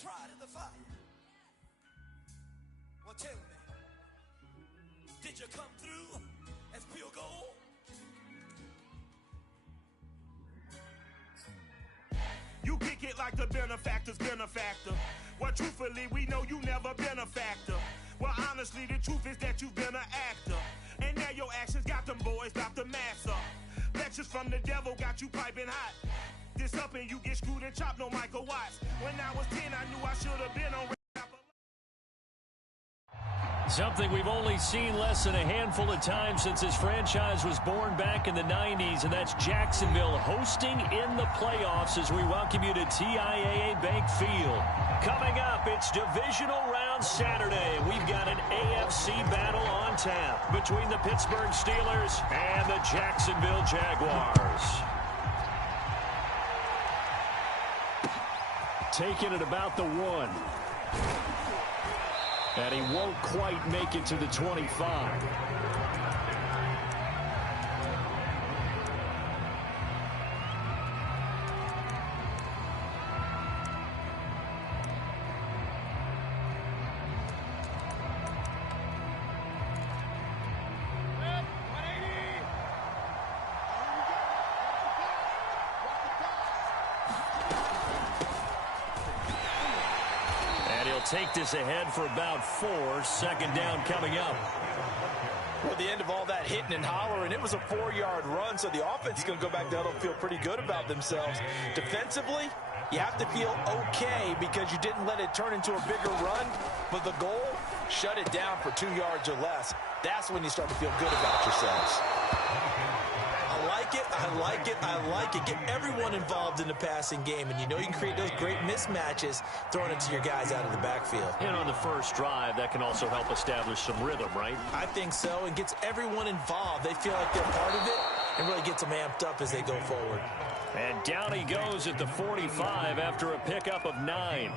tried in the fire. Well, tell me, did you come through as pure gold? You kick it like the benefactor's benefactor. Well, truthfully, we know you never been a factor. Well, honestly, the truth is that you've been an actor. And now your actions got them boys about to mass up. Lectures from the devil got you piping hot. This up and you get screwed and chopped, no Michael Watts. When I was 10, I knew I should have been on rap. Something we've only seen less than a handful of times since his franchise was born back in the 90s, and that's Jacksonville hosting in the playoffs as we welcome you to TIAA Bank Field. Coming up, it's Divisional Round Saturday. We've got an AFC battle on tap between the Pittsburgh Steelers and the Jacksonville Jaguars. Taking it about the 1. And he won't quite make it to the 25. Take this ahead for about 4. Second down coming up. Well, the end of all that hitting and hollering, it was a 4-yard run, so the offense is going to go back down and feel pretty good about themselves. Defensively, you have to feel okay because you didn't let it turn into a bigger run, but the goal, shut it down for 2 yards or less. That's when you start to feel good about yourselves. I like it, I like it, I like it. Get everyone involved in the passing game, and you know you can create those great mismatches throwing it to your guys out of the backfield. And on the first drive, that can also help establish some rhythm, right? I think so, and gets everyone involved. They feel like they're part of it and really gets them amped up as they go forward. And down he goes at the 45 after a pickup of 9.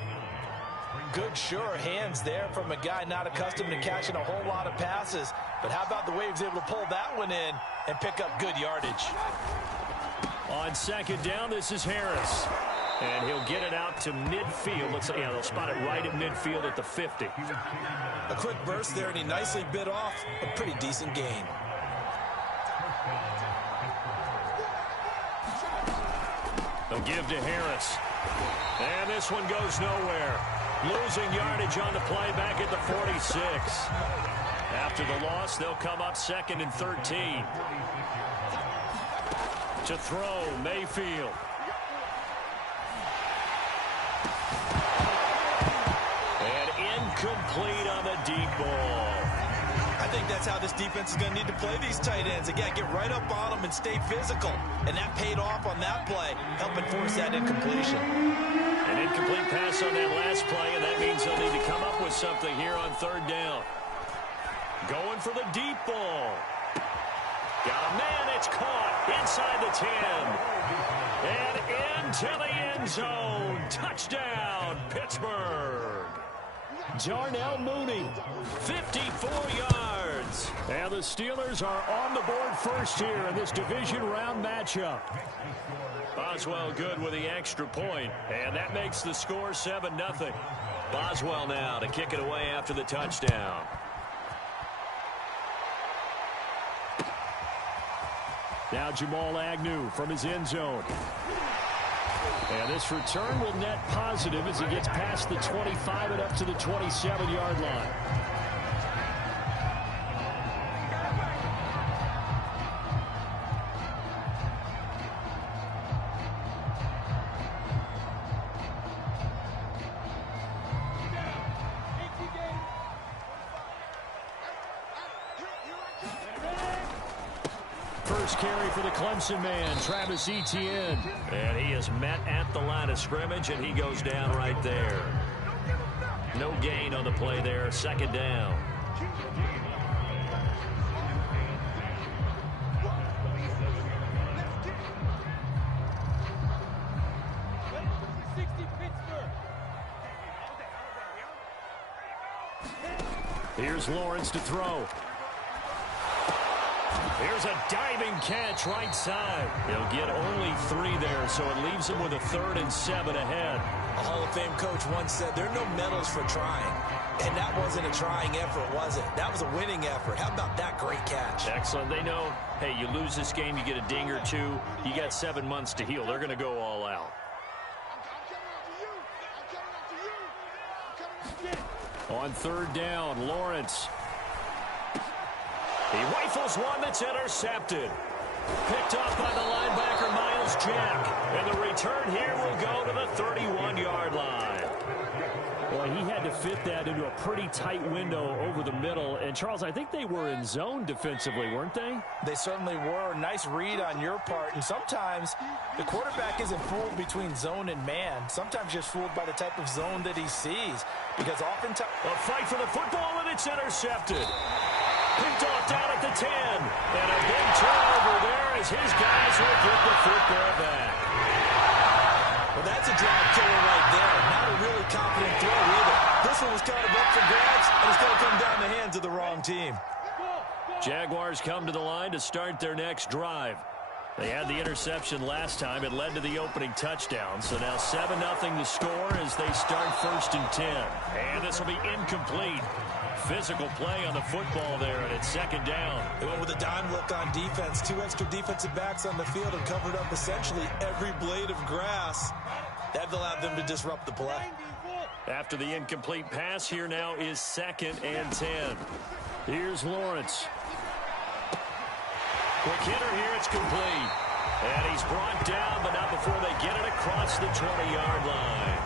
Good, sure hands there from a guy not accustomed to catching a whole lot of passes. But how about the way he was able to pull that one in and pick up good yardage? On second down, this is Harris. And he'll get it out to midfield. They'll spot it right at midfield at the 50. A quick burst there, and he nicely bit off a pretty decent gain. They'll give to Harris. And this one goes nowhere. Losing yardage on the play back at the 46. After the loss, they'll come up 2nd and 13. To throw, Mayfield. And incomplete on the deep ball. I think that's how this defense is going to need to play these tight ends. Again, get right up on them and stay physical. And that paid off on that play, helping force that incompletion. An incomplete pass on that last play, and that means they'll need to come up with something here on 3rd down. Going for the deep ball. Got a man, it's caught inside the 10. And into the end zone. Touchdown, Pittsburgh. Darnell Mooney, 54 yards. And the Steelers are on the board first here in this division round matchup. Boswell good with the extra point, and that makes the score 7-0. Boswell now to kick it away after the touchdown. Now Jamal Agnew from his end zone. And this return will net positive as he gets past the 25 and up to the 27-yard line. First carry for the Clemson man, Travis Etienne. And he is met at the line of scrimmage, and he goes down right there. No gain on the play there, 2nd down. Here's Lawrence to throw. Here's a diving catch right side. He'll get only 3 there, so it leaves him with a 3rd and 7 ahead. Hall of Fame coach once said, there are no medals for trying. And that wasn't a trying effort, was it? That was a winning effort. How about that great catch? Excellent. They know, hey, you lose this game, you get a ding or two. You got 7 months to heal. They're going to go all out. On third down, Lawrence. He rifles one that's intercepted. Picked up by the linebacker, Miles Jack. And the return here will go to the 31-yard line. Boy, he had to fit that into a pretty tight window over the middle. And, Charles, I think they were in zone defensively, weren't they? They certainly were. Nice read on your part. And sometimes the quarterback isn't fooled between zone and man. Sometimes just fooled by the type of zone that he sees. Because oftentimes... A fight for the football, and it's intercepted. Picked off down at the 10. And a big turnover there as his guys will get the football back. Well, that's a drive killer right there. Not a really confident throw either. This one was kind of up for grabs, and it's going to come down the hands of the wrong team. Jaguars come to the line to start their next drive. They had the interception last time. It led to the opening touchdown. So now 7-0 the score as they start 1st and 10. And this will be incomplete. Physical play on the football there, and it's 2nd down. They went with a dime look on defense. 2 extra defensive backs on the field and covered up essentially every blade of grass. That allowed them to disrupt the play. After the incomplete pass, here now is 2nd and 10. Here's Lawrence. Quick hitter here, it's complete. And he's brought down, but not before they get it across the 20-yard line.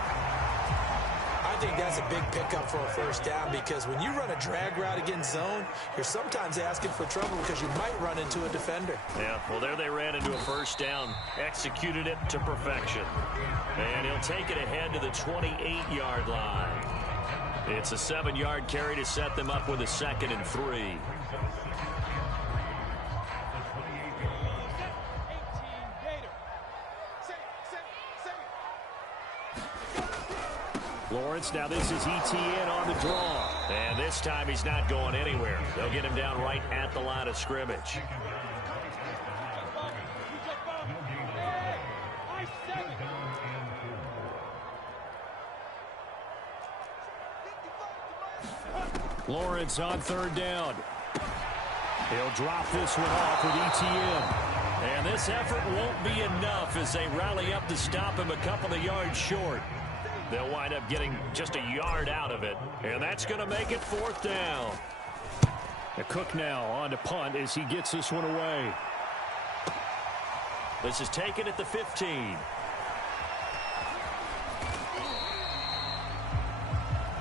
I think that's a big pickup for a 1st down because when you run a drag route against zone, you're sometimes asking for trouble because you might run into a defender. Yeah, well, there they ran into a 1st down, executed it to perfection. And he'll take it ahead to the 28-yard line. It's a 7-yard carry to set them up with a 2nd and 3. Lawrence, now this is ETN on the draw. And this time he's not going anywhere. They'll get him down right at the line of scrimmage. Lawrence on 3rd down. He'll drop this one off with ETN. And this effort won't be enough as they rally up to stop him a couple of yards short. They'll wind up getting just a yard out of it, and that's going to make it 4th down. Cook now on to punt as he gets this one away. This is taken at the 15.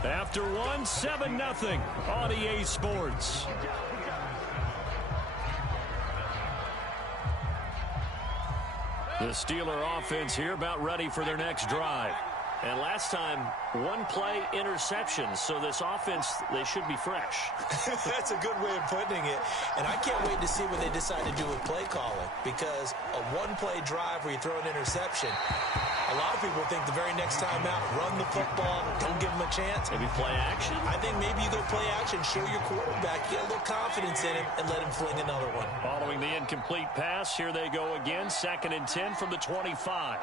After one, 7-0 on EA Sports. The Steeler offense here about ready for their next drive. And last time, 1-play interception. So this offense, they should be fresh. That's a good way of putting it. And I can't wait to see what they decide to do with play calling. Because a 1-play drive where you throw an interception, a lot of people think the very next time out, run the football, don't give them a chance. Maybe play action? I think maybe you go play action, show your quarterback, get a little confidence in him, and let him fling another one. Following the incomplete pass, here they go again. 2nd and 10 from the 25.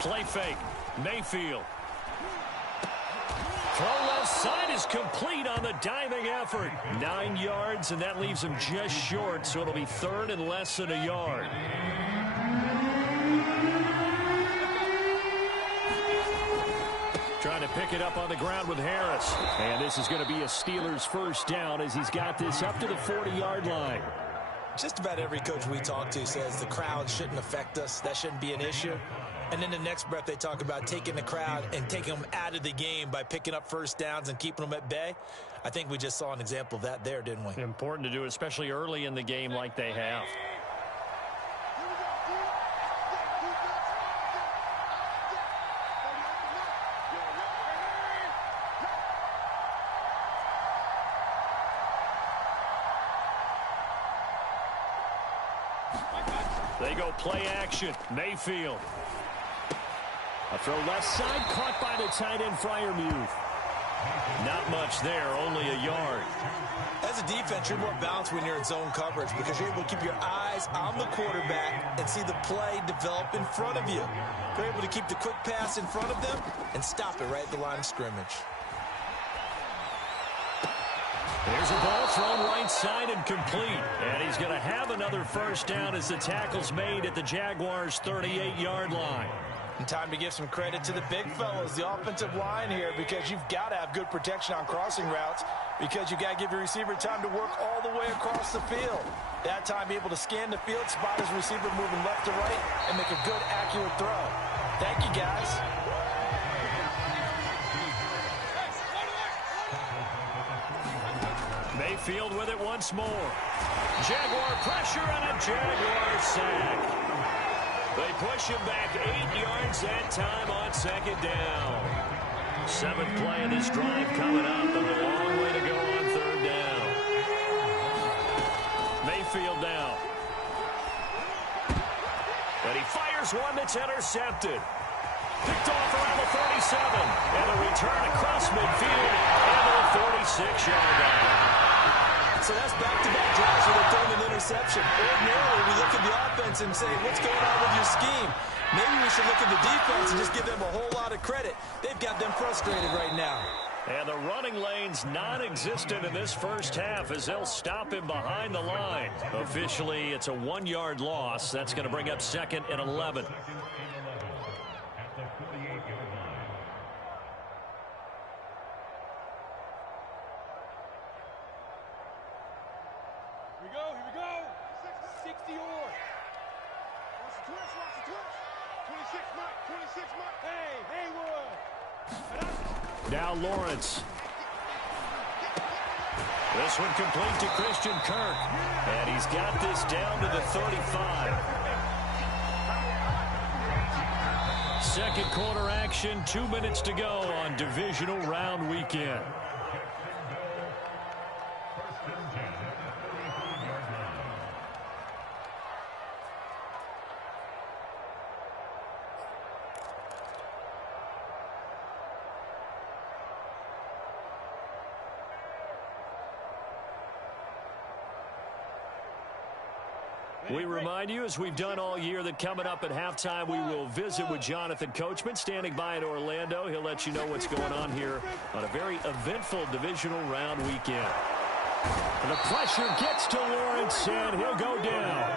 Play fake. Mayfield. Throw left side is complete on the diving effort. 9 yards, and that leaves him just short, so it'll be 3rd and less than a yard. Trying to pick it up on the ground with Harris. And this is going to be a Steelers 1st down as he's got this up to the 40-yard line. Just about every coach we talk to says the crowd shouldn't affect us. That shouldn't be an issue. And then the next breath they talk about taking the crowd and taking them out of the game by picking up 1st downs and keeping them at bay. I think we just saw an example of that there, didn't we? Important to do, especially early in the game like they have. They go play action. Mayfield. A throw left side, caught by the tight end, Freiermuth. Not much there, only a yard. As a defense, you're more balanced when you're in zone coverage because you're able to keep your eyes on the quarterback and see the play develop in front of you. You're able to keep the quick pass in front of them and stop it right at the line of scrimmage. There's a ball thrown right side and complete. And he's going to have another first down as the tackle's made at the Jaguars' 38-yard line. And time to give some credit to the big fellas, the offensive line here, because you've got to have good protection on crossing routes because you've got to give your receiver time to work all the way across the field. That time, be able to scan the field, spot his receiver moving left to right, and make a good, accurate throw. Thank you, guys. Mayfield with it once more. Jaguar pressure and a Jaguar sack. They push him back 8 yards that time on second down. 7th play of this drive coming up, and a long way to go on third down. Mayfield now. And he fires one that's intercepted. Picked off around the 37. And a return across midfield into the 46-yard line. So that's back-to-back drives where they're throwing an interception. Ordinarily, we look at the offense and say, what's going on with your scheme? Maybe we should look at the defense and just give them a whole lot of credit. They've got them frustrated right now. And the running lane's non-existent in this first half as they'll stop him behind the line. Officially, it's a 1-yard loss. That's going to bring up 2nd and 11. Now Lawrence. This one complete to Christian Kirk. And he's got this down to the 35. Second quarter action, 2 minutes to go on divisional round weekend. We remind you, as we've done all year, that coming up at halftime, we will visit with Jonathan Coachman, standing by in Orlando. He'll let you know what's going on here on a very eventful divisional round weekend. And the pressure gets to Lawrence, and he'll go down.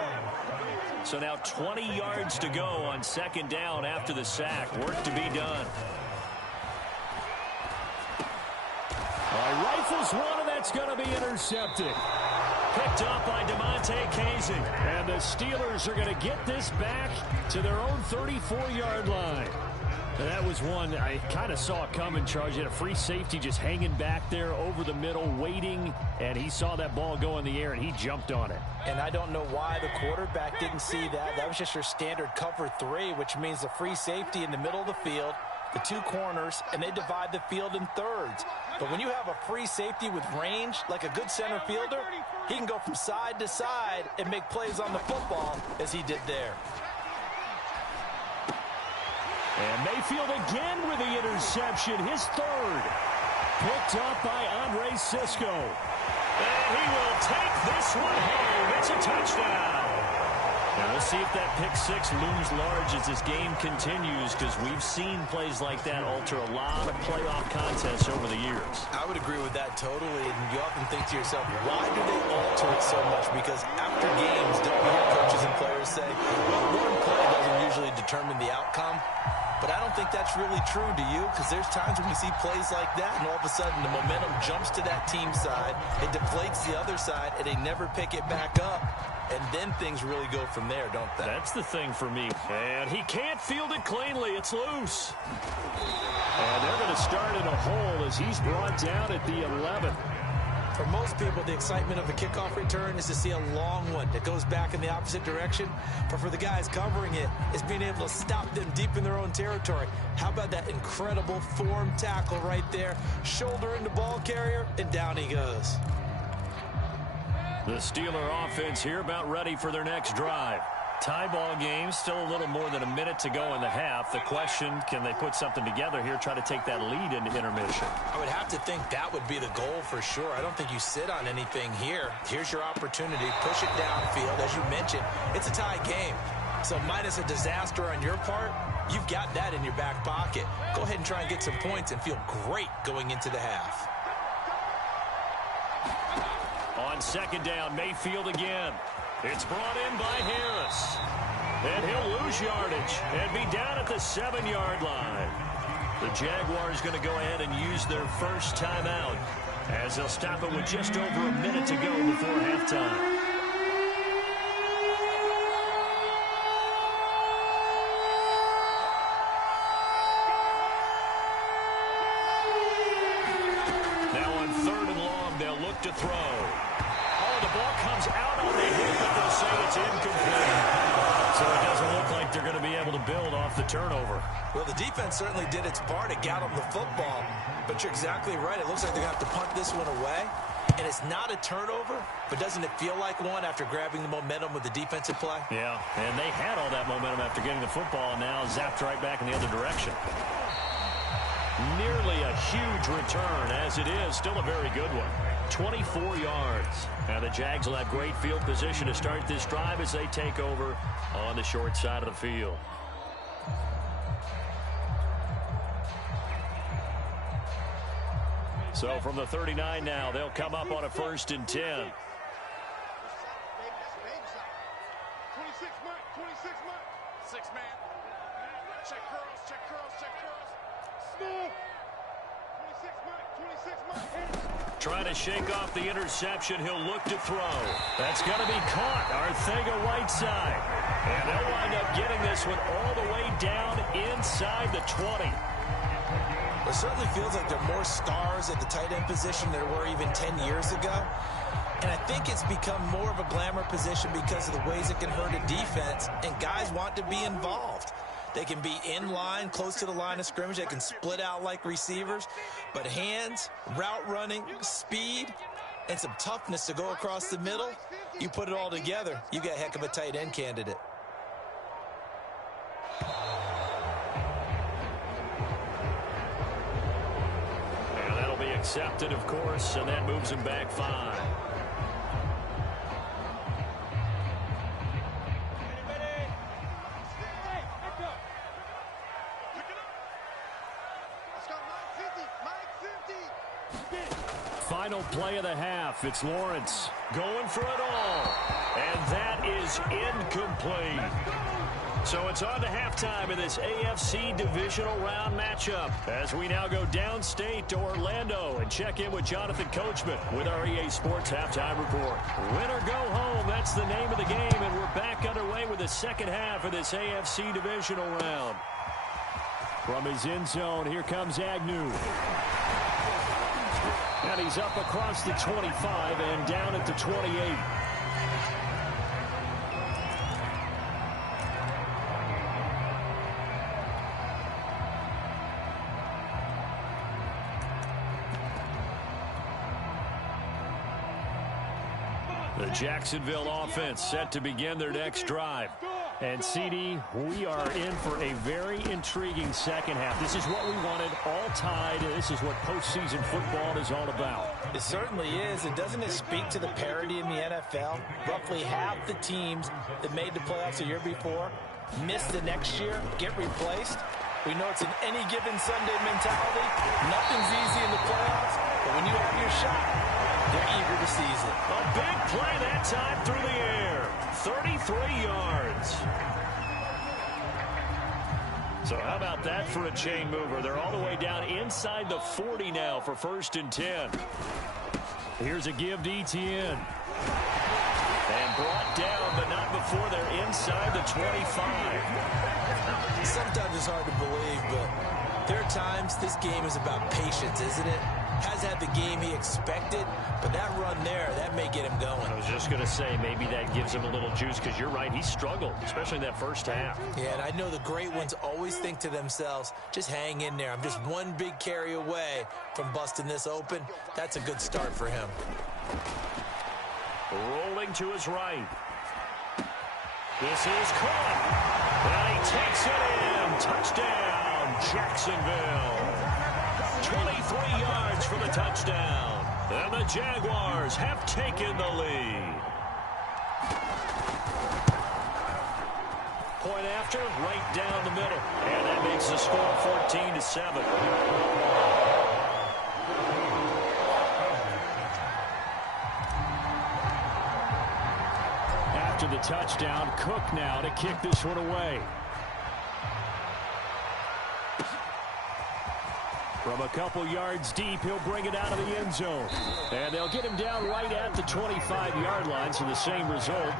So now 20 yards to go on second down after the sack. Work to be done. Rifles one, and that's going to be intercepted. Picked up by DeMonte Casey. And the Steelers are going to get this back to their own 34-yard line. And that was one I kind of saw coming, Charles. He had a free safety just hanging back there over the middle, waiting, and he saw that ball go in the air, and he jumped on it. And I don't know why the quarterback didn't see that. That was just your standard cover 3, which means the free safety in the middle of the field, the 2 corners, and they divide the field in thirds. But when you have a free safety with range, like a good center fielder, he can go from side to side and make plays on the football as he did there. And Mayfield again with the interception, his 3rd. Picked up by Andre Sisco. And he will take this one home. It's a touchdown. And we'll see if that pick 6 looms large as this game continues, because we've seen plays like that alter a lot of playoff contests over the years. I would agree with that totally, and you often think to yourself, why do they alter it so much? Because after games, don't you hear coaches and players say, well, one play doesn't usually determine the outcome? But I don't think that's really true, do you? Because there's times when we see plays like that, and all of a sudden the momentum jumps to that team side, it deflates the other side, and they never pick it back up. And then things really go from there, don't they? That's the thing for me. And he can't field it cleanly. It's loose. And they're going to start in a hole as he's brought down at the 11. For most people, the excitement of the kickoff return is to see a long one that goes back in the opposite direction. But for the guys covering it, it's being able to stop them deep in their own territory. How about that incredible form tackle right there? Shoulder into ball carrier, and down he goes. The Steeler offense here about ready for their next drive. Tie ball game, still a little more than a minute to go in the half. The question, can they put something together here, try to take that lead into intermission? I would have to think that would be the goal for sure. I don't think you sit on anything here. Here's your opportunity. Push it downfield. As you mentioned, it's a tie game. So minus a disaster on your part, you've got that in your back pocket. Go ahead and try and get some points and feel great going into the half. On second down, Mayfield again. It's brought in by Harris. And he'll lose yardage and be down at the 7-yard line. The Jaguars going to go ahead and use their first timeout as they'll stop it with just over a minute to go before halftime. Now on 3rd and long, they'll look to throw. Oh, the ball comes out on the hit, but they'll say it's incomplete. So it doesn't look like they're going to be able to build off the turnover. Well, the defense certainly did its part. It got them the football. But you're exactly right. It looks like they're going to have to punt this one away. And it's not a turnover, but doesn't it feel like one after grabbing the momentum with the defensive play? Yeah, and they had all that momentum after getting the football, and now zapped right back in the other direction. Nearly a huge return, as it is. Still a very good one. 24 yards. Now the Jags will have great field position to start this drive as they take over on the short side of the field. So from the 39 now, they'll come up on a 1st and 10. 26 man, 26 man. 6 man. Check curls, check curls, check curls. Smooth. 26 man, 26 man. Trying to shake off the interception. He'll look to throw. That's going to be caught. Arcega-Whiteside. And they'll wind up getting this one all the way down inside the 20. It certainly feels like there are more stars at the tight end position than there were even 10 years ago. And I think it's become more of a glamour position because of the ways it can hurt a defense, and guys want to be involved. They can be in line, close to the line of scrimmage. They can split out like receivers. But hands, route running, speed, and some toughness to go across the middle, you put it all together, you got a heck of a tight end candidate. And that'll be accepted, of course, and that moves him back 5. Final play of the half. It's Lawrence going for it all. And that is incomplete. So it's on to halftime in this AFC divisional round matchup as we now go downstate to Orlando and check in with Jonathan Coachman with our EA Sports Halftime Report. Win or go home, that's the name of the game, and we're back underway with the second half of this AFC divisional round. From his end zone, here comes Agnew. And he's up across the 25 and down at the 28. The Jacksonville offense set to begin their next drive. And, CD, we are in for a very intriguing second half. This is what we wanted, all tied. This is what postseason football is all about. It certainly is. And doesn't it speak to the parity in the NFL? Roughly half the teams that made the playoffs the year before miss the next year, get replaced. We know it's an any given Sunday mentality. Nothing's easy in the playoffs, but when you have your shot, they're eager to seize it. A big play that time through the air. 33 yards. So how about that for a chain mover? They're all the way down inside the 40 now for 1st and 10. Here's a give to Etienne. And brought down, but not before they're inside the 25. Sometimes it's hard to believe, but there are times this game is about patience, isn't it? Has had the game he expected, but that run there, that may get him going. I was just going to say, maybe that gives him a little juice, because you're right, he struggled, especially in that first half. Yeah, and I know the great ones always think to themselves, just hang in there. I'm just one big carry away from busting this open. That's a good start for him. Rolling to his right. This is caught. And he takes it in. Touchdown, Jacksonville. 23 yards for the touchdown. And the Jaguars have taken the lead. Point after, right down the middle. And that makes the score 14-7. After the touchdown, Cook now to kick this one away. From a couple yards deep, he'll bring it out of the end zone. And they'll get him down right at the 25-yard line, so the same result.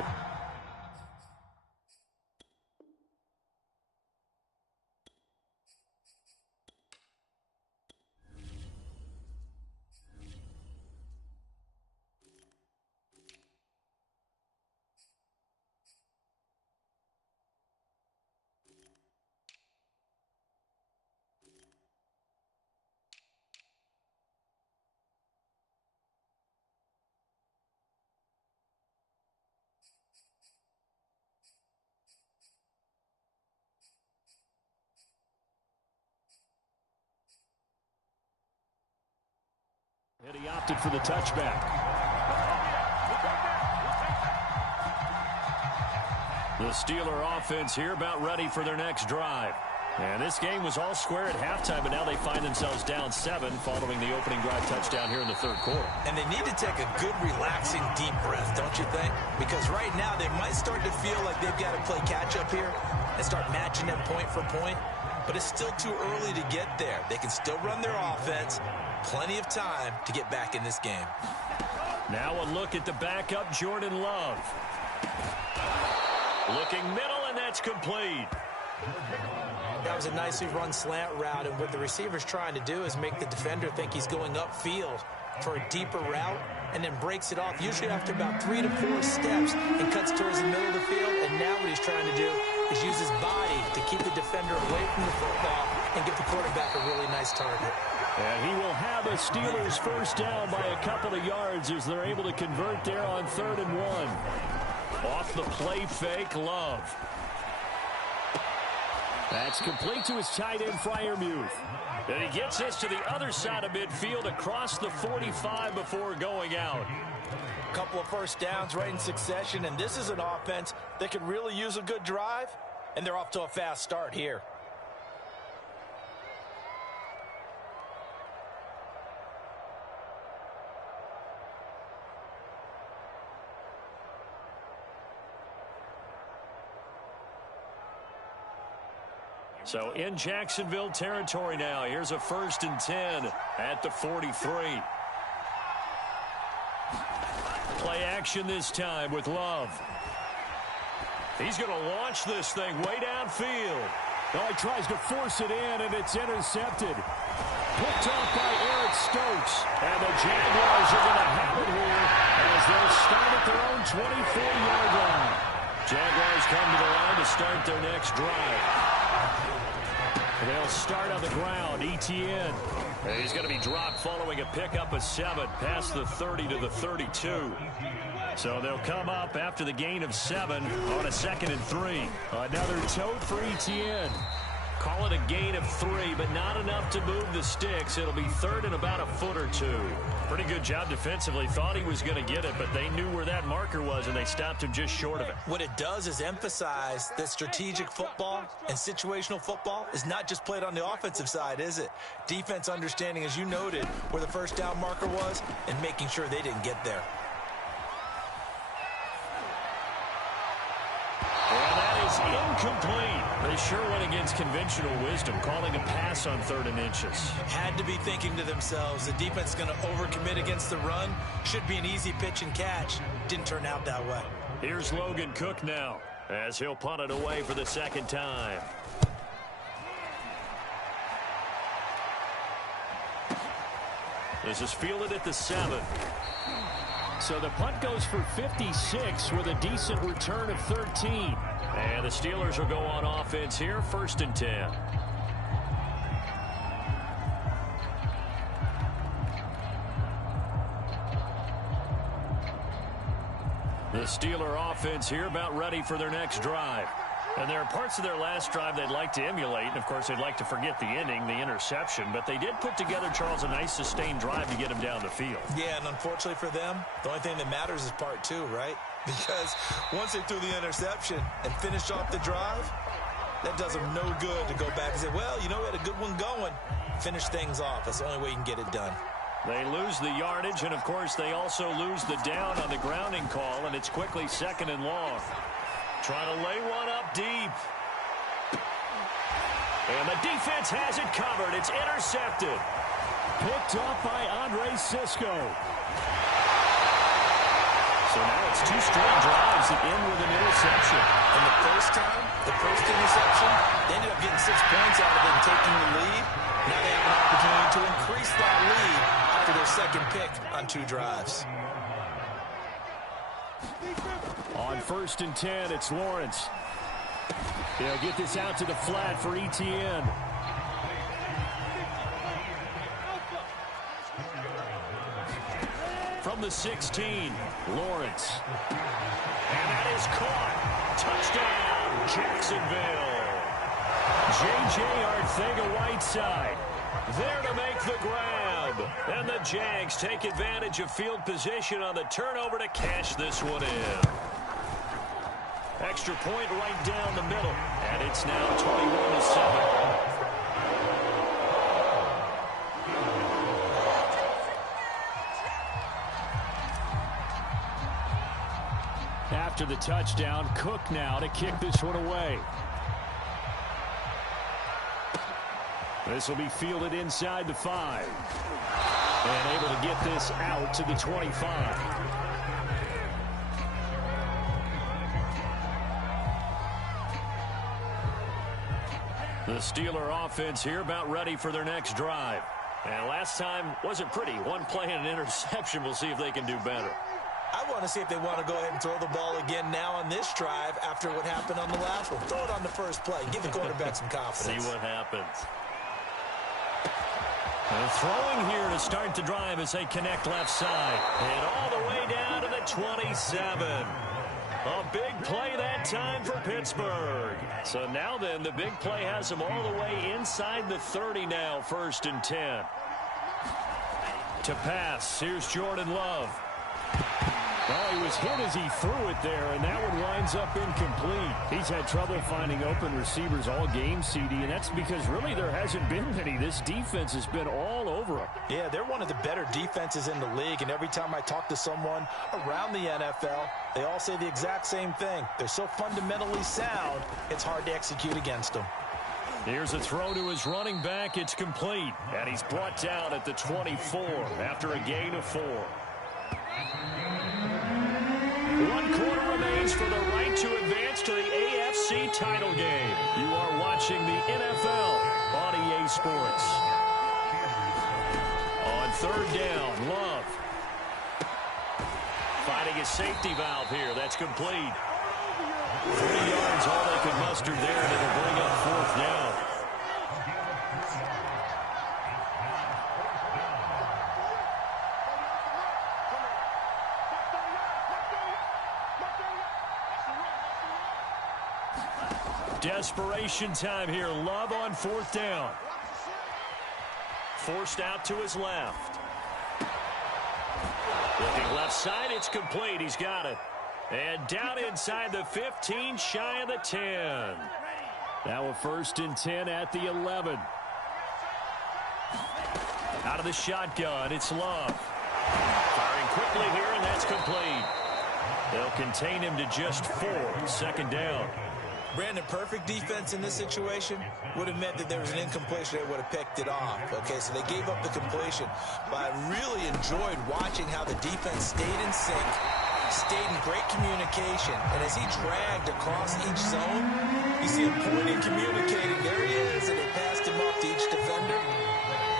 And he opted for the touchback. The Steeler offense here about ready for their next drive. And this game was all square at halftime, but now they find themselves down 7 following the opening drive touchdown here in the third quarter. And they need to take a good, relaxing, deep breath, don't you think? Because right now they might start to feel like they've got to play catch-up here and start matching them point for point. But it's still too early to get there. They can still run their offense. Plenty of time to get back in this game. Now a look at the backup, Jordan Love. Looking middle, and that's complete. That was a nicely run slant route, and what the receiver's trying to do is make the defender think he's going upfield for a deeper route, and then breaks it off, usually after about 3 to 4 steps, and cuts towards the middle of the field. And now what he's trying to do is use his body to keep the defender away from the football and get the quarterback a really nice target. And he will have a Steelers first down by a couple of yards as they're able to convert there on 3rd and 1. Off the play fake, Love. That's complete to his tight end, Freiermuth. And he gets this to the other side of midfield across the 45 before going out. A couple of first downs right in succession, and this is an offense that could really use a good drive, and they're off to a fast start here. So in Jacksonville territory now. Here's a 1st and 10 at the 43. Play action this time with Love. He's going to launch this thing way downfield. Oh, he tries to force it in, and it's intercepted. Picked off by Eric Stokes. And the Jaguars are going to have it here as they'll start at their own 24-yard line. Jaguars come to the line to start their next drive. They'll start on the ground. Etienne. And he's going to be dropped following a pickup of 7 past the 30 to the 32. So they'll come up after the gain of 7 on a 2nd and 3. Another tote for Etienne. Call it a gain of 3, but not enough to move the sticks. It'll be 3rd and about a foot or 2. Pretty good job defensively. Thought he was going to get it, but they knew where that marker was, and they stopped him just short of it. What it does is emphasize that strategic football and situational football is not just played on the offensive side, is it? Defense understanding, as you noted, where the first down marker was and making sure they didn't get there. Incomplete. They sure went against conventional wisdom, calling a pass on 3rd and inches. Had to be thinking to themselves, the defense is going to overcommit against the run. Should be an easy pitch and catch. Didn't turn out that way. Here's Logan Cook now, as he'll punt it away for the 2nd time. This is fielded at the 7. So the punt goes for 56 with a decent return of 13. And the Steelers will go on offense here, 1st and 10. The Steeler offense here about ready for their next drive. And there are parts of their last drive they'd like to emulate. And, of course, they'd like to forget the ending, the interception. But they did put together, Charles, a nice sustained drive to get him down the field. Yeah, and unfortunately for them, the only thing that matters is part two, right? Because once they threw the interception and finished off the drive, that does them no good to go back and say, well, you know, we had a good one going. Finish things off. That's the only way you can get it done. They lose the yardage, and, of course, they also lose the down on the grounding call, and it's quickly 2nd and long. Trying to lay one up deep. And the defense has it covered. It's intercepted. Picked off by Andre Sisco. So now it's 2 straight drives that end with an interception. And the first time, the first interception, they ended up getting 6 points out of it and taking the lead. Now they have an opportunity to increase that lead after their second pick on 2 drives. On 1st and 10, it's Lawrence. They'll get this out to the flat for ETN. From the 16, Lawrence. And that is caught. Touchdown, Jacksonville. J.J. Arcega-Whiteside there to make the grab. And the Jags take advantage of field position on the turnover to cash this one in. Extra point right down the middle. And it's now 21-7. After the touchdown, Cook now to kick this one away. This will be fielded inside the 5. And able to get this out to the 25. The Steeler offense here about ready for their next drive. And last time wasn't pretty. 1 play and an interception. We'll see if they can do better. I want to see if they want to go ahead and throw the ball again now on this drive after what happened on the last one. Throw it on the first play. Give the quarterback some confidence. See what happens. And throwing here to start the drive as they connect left side. And all the way down to the 27. A big play that time for Pittsburgh. So now then, the big play has them all the way inside the 30 now, 1st and 10. To pass, here's Jordan Love. Well, he was hit as he threw it there, and that one winds up incomplete. He's had trouble finding open receivers all game, CD, and that's because really there hasn't been many. This defense has been all over him. Yeah, they're one of the better defenses in the league, and every time I talk to someone around the NFL, they all say the exact same thing. They're so fundamentally sound, it's hard to execute against them. Here's a throw to his running back. It's complete, and he's brought down at the 24 after a gain of 4. 1 quarter remains for the right to advance to the AFC title game. You are watching the NFL on EA Sports. On 3rd down, Love. Finding a safety valve here. That's complete. 3 yards, all they could muster there, and it'll bring up 4th down. Desperation time here. Love on 4th down. Forced out to his left. Looking left side, it's complete. He's got it. And down inside the 15, shy of the 10. Now a 1st and 10 at the 11. Out of the shotgun, it's Love. Firing quickly here, and that's complete. They'll contain him to just 4. 2nd down. Brandon, perfect defense in this situation would have meant that there was an incompletion. They would have picked it off. Okay, so they gave up the completion. But I really enjoyed watching how the defense stayed in sync, stayed in great communication. And as he dragged across each zone, you see him pointing, communicating. There he is, and they passed him up to each defender.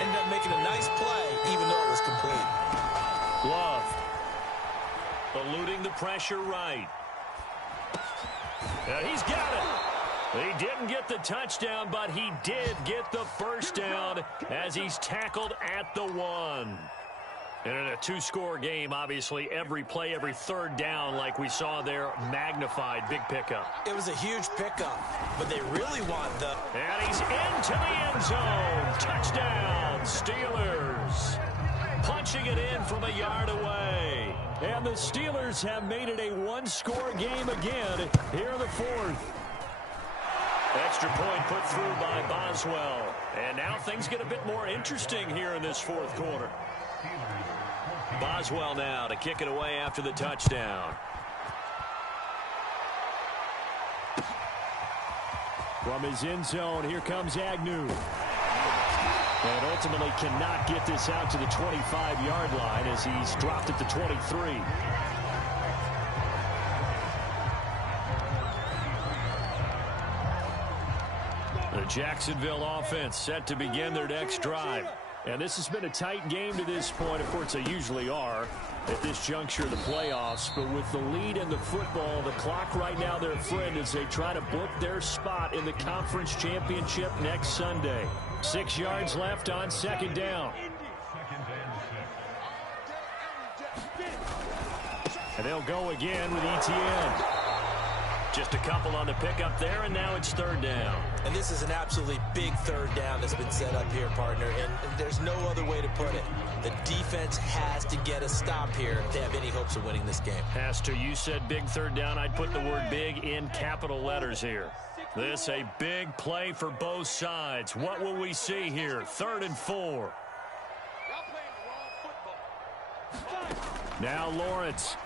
Ended up making a nice play, even though it was complete. Love. Eluding the pressure right. He's got it. He didn't get the touchdown, but he did get the 1st down as he's tackled at the 1. And in a two-score game, obviously, every play, every third down, like we saw there, magnified. Big pickup. It was a huge pickup, but they really want the... And he's into the end zone. Touchdown, Steelers. Punching it in from a yard away. And the Steelers have made it a one-score game again here in the fourth. Extra point put through by Boswell. And now things get a bit more interesting here in this fourth quarter. Boswell now to kick it away after the touchdown. From his end zone, here comes Agnew. And ultimately cannot get this out to the 25-yard line as he's dropped at the 23. The Jacksonville offense set to begin their next drive. And this has been a tight game to this point. Of course, they usually are at this juncture of the playoffs. But with the lead in the football, the clock right now their friend as they try to book their spot in the conference championship next Sunday. 6 yards left on second down. And they'll go again with Etienne. Just a couple on the pickup there, and now it's third down. And this is an absolutely big third down that's been set up here, partner, and there's no other way to put it. The defense has to get a stop here if they have any hopes of winning this game. Has to. You said big third down. I'd put the word big in capital letters here. This a big play for both sides. What will we see here? 3rd and 4. Now Lawrence.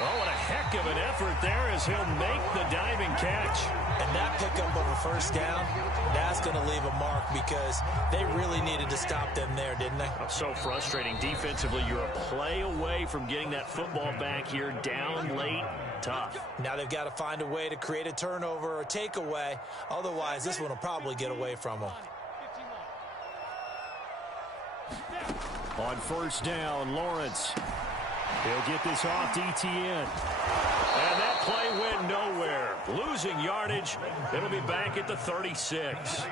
Oh, what a heck of an effort there as he'll make the diving catch. And that pickup of a first down, that's going to leave a mark because they really needed to stop them there, didn't they? Oh, so frustrating. Defensively, you're a play away from getting that football back here down late. Tough. Now they've got to find a way to create a turnover or takeaway. Otherwise, this one will probably get away from them. On first down, Lawrence. He'll get this off to Etienne. And that play went nowhere. Losing yardage. It'll be back at the 36.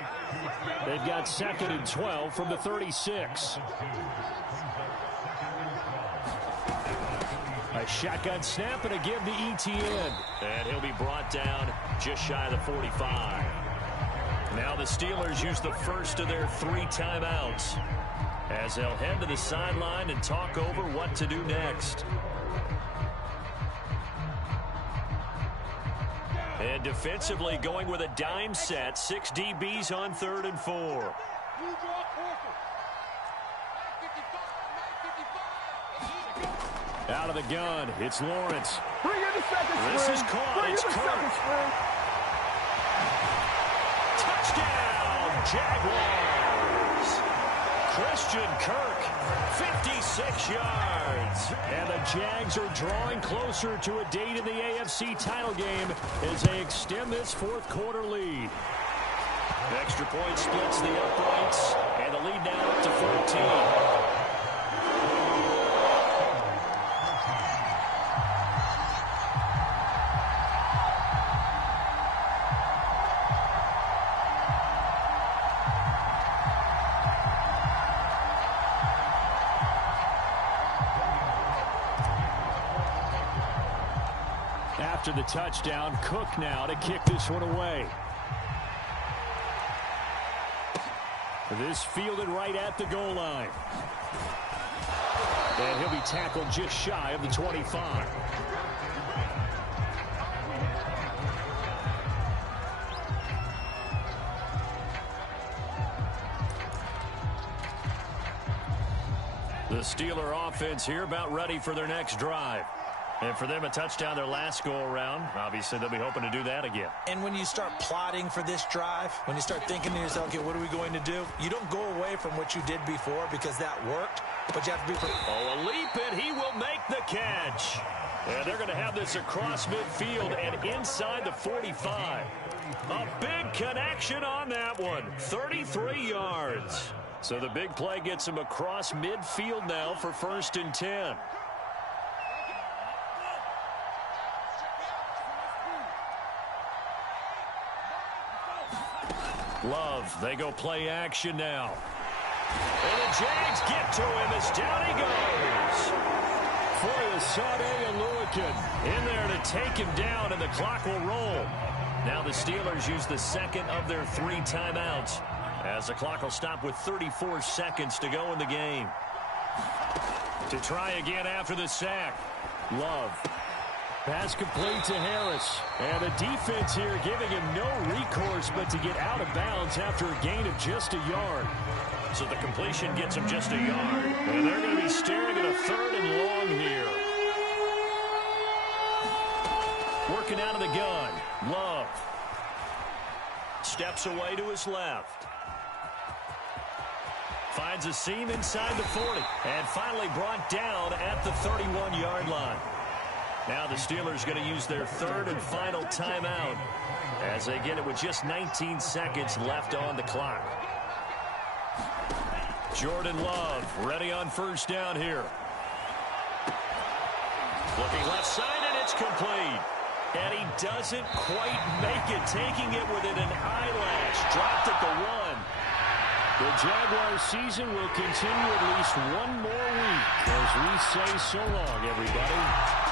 They've got 2nd and 12 from the 36. A shotgun snap and a give to Etienne. And he'll be brought down just shy of the 45. Now the Steelers use the first of their 3 timeouts as they'll head to the sideline and talk over what to do next. And defensively going with a dime set. 6 DBs on 3rd and 4. Out of the gun, it's Lawrence. This is caught. It's Kirk. Touchdown, Jaguars. Christian Kirk, 56 yards. And the Jags are drawing closer to a date in the AFC title game as they extend this fourth quarter lead. Extra point splits the uprights, and the lead now up to 14. After the touchdown, Cook now to kick this one away. This fielded right at the goal line. And he'll be tackled just shy of the 25. The Steeler offense here about ready for their next drive. And for them, a touchdown their last go-around. Obviously, they'll be hoping to do that again. And when you start plotting for this drive, when you start thinking to yourself, okay, what are we going to do? You don't go away from what you did before because that worked, but you have to be... Oh, a leap, and he will make the catch. And they're going to have this across midfield and inside the 45. A big connection on that one. 33 yards. So the big play gets him across midfield now for 1st and 10. Love, they go play action now. And the Jags get to him as down he goes. Foyesade Oluokun in there to take him down, and the clock will roll. Now the Steelers use the second of their 3 timeouts, as the clock will stop with 34 seconds to go in the game. To try again after the sack. Love. Pass complete to Harris. And the defense here giving him no recourse but to get out of bounds after a gain of just a yard. So the completion gets him just a yard. And they're going to be staring at a 3rd and long here. Working out of the gun. Love. Steps away to his left. Finds a seam inside the 40. And finally brought down at the 31-yard line. Now the Steelers going to use their 3rd and final timeout as they get it with just 19 seconds left on the clock. Jordan Love ready on 1st down here. Looking left side, and it's complete. And he doesn't quite make it, taking it within an eyelash. Dropped at the 1. The Jaguars season will continue at least one more week as we say so long, everybody.